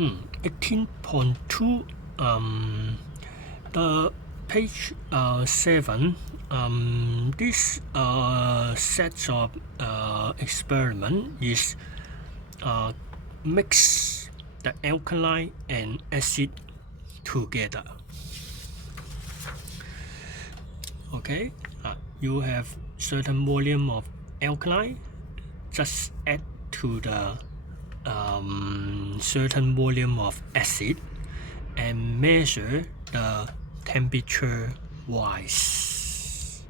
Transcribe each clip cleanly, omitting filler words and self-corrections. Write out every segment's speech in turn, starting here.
18.2 the page 7 this set of experiment is mix the alkali and acid together. Okay, you have certain volume of alkali, just add to the certain volume of acid and measure the temperature wise.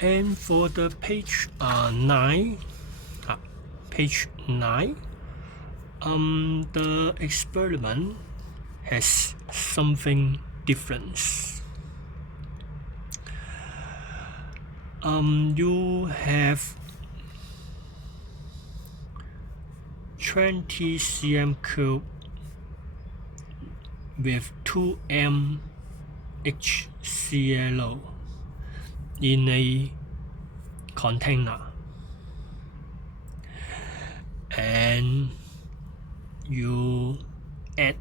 And for the page 9, the experiment has something different. You have 20 cm cube with 2m HCl in a container, and you add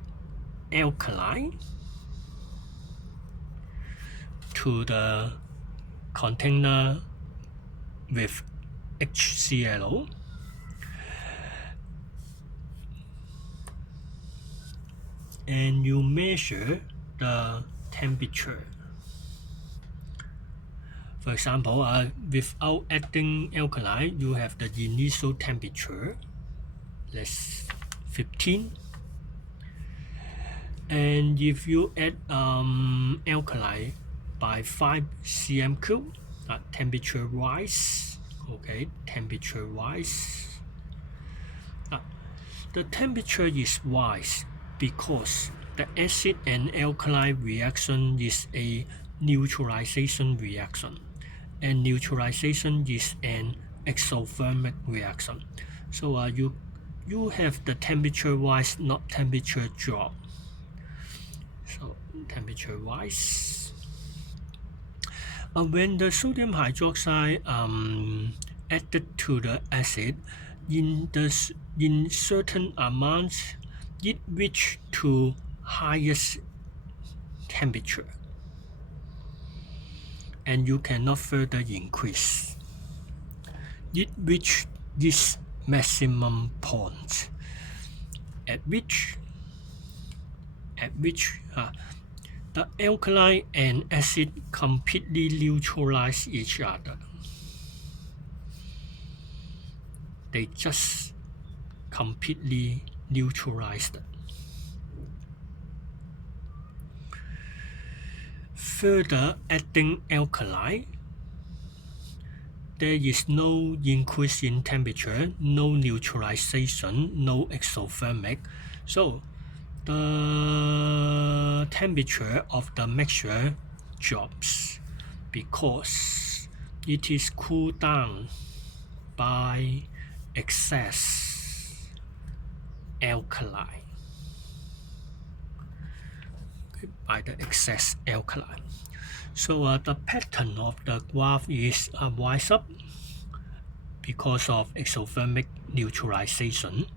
alkali to the container with HCl, and you measure the temperature. For example, without adding alkali, you have the initial temperature, that's 15. And if you add alkali by 5 cm cube, temperature wise, the temperature is wise because the acid and alkali reaction is a neutralization reaction, and neutralization is an exothermic reaction. So you have the temperature wise, not temperature drop. So temperature wise, when the sodium hydroxide added to the acid in certain amounts, it reach to highest temperature, and you cannot further increase. It reach this maximum point at which the alkali and acid completely neutralize each other. They just completely neutralized. Further adding alkali, there is no increase in temperature, no neutralization, no exothermic. So the temperature of the mixture drops because it is cooled down by excess alkali. So the pattern of the graph is rise up because of exothermic neutralization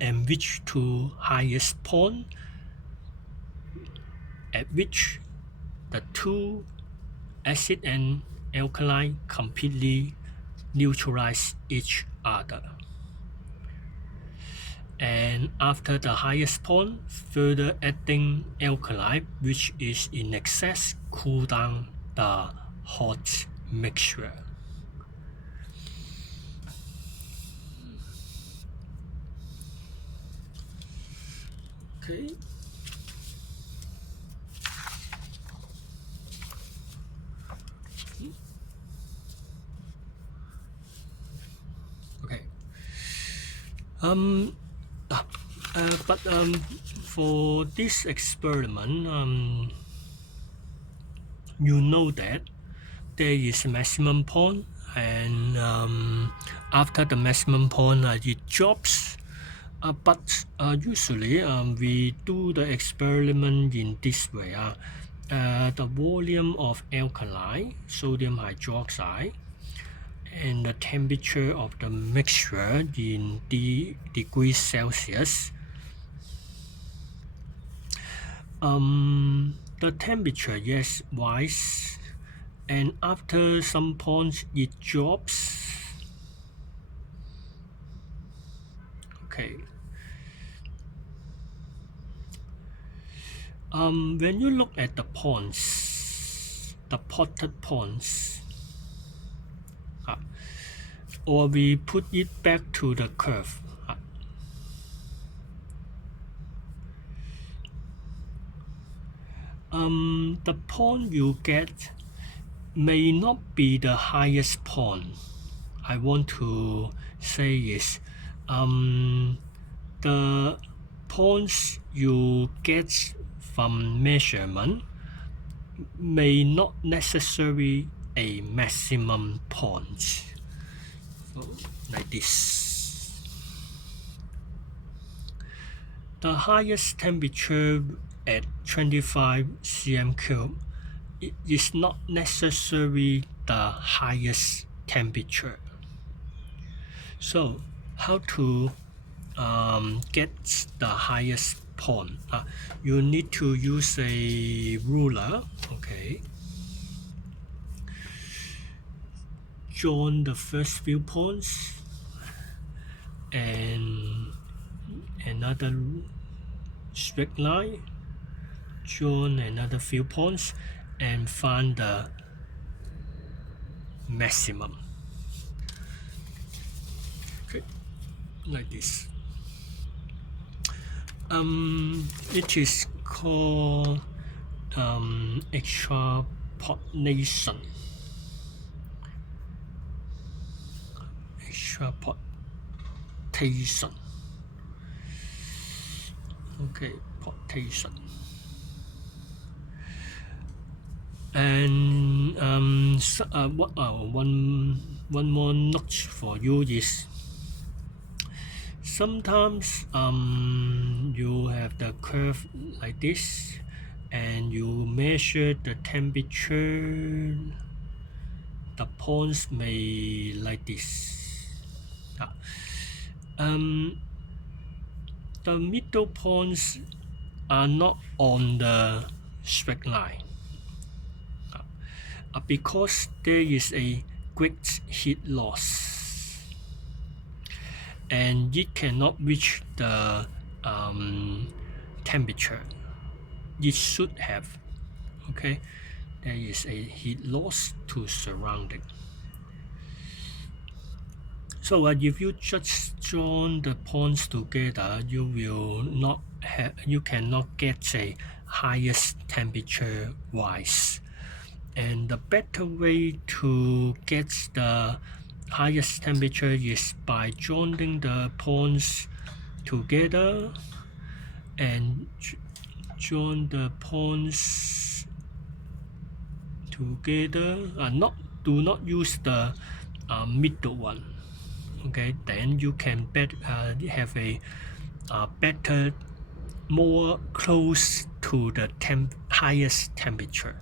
and reach to highest point at which the two acid and alkali completely neutralize each other. And after the highest point, further adding alkali, which is in excess, cool down the hot mixture. Okay. But for this experiment, you know that there is a maximum point, and after the maximum point, it drops. But usually we do the experiment in this way. The volume of alkali, sodium hydroxide, and the temperature of the mixture in degrees Celsius. The temperature is rise, and after some points it drops. Okay. When you look at the points, the plotted points, or we put it back to the curve. The point you get may not be the highest point. I want to say is the points you get from measurement may not necessarily a maximum point. So, like this. The highest temperature at 25 cm3 is not necessarily the highest temperature. So how to get the highest point? You need to use a ruler. Okay. Join the first few points and another straight line. Join another few points and find the maximum. Okay, like this. It is called extrapolation. Extrapolation. Okay, portation. And one more note for you is sometimes you have the curve like this and you measure the temperature, the points may like this. The middle points are not on the straight line because there is a great heat loss and it cannot reach the temperature it should have. Okay, there is a heat loss to surrounding. So if you just join the points together, you cannot get a highest temperature wise. And the better way to get the highest temperature is by joining the points together and join the points together. Do not use the middle one. Okay, then you can have a better, more close to the highest temperature.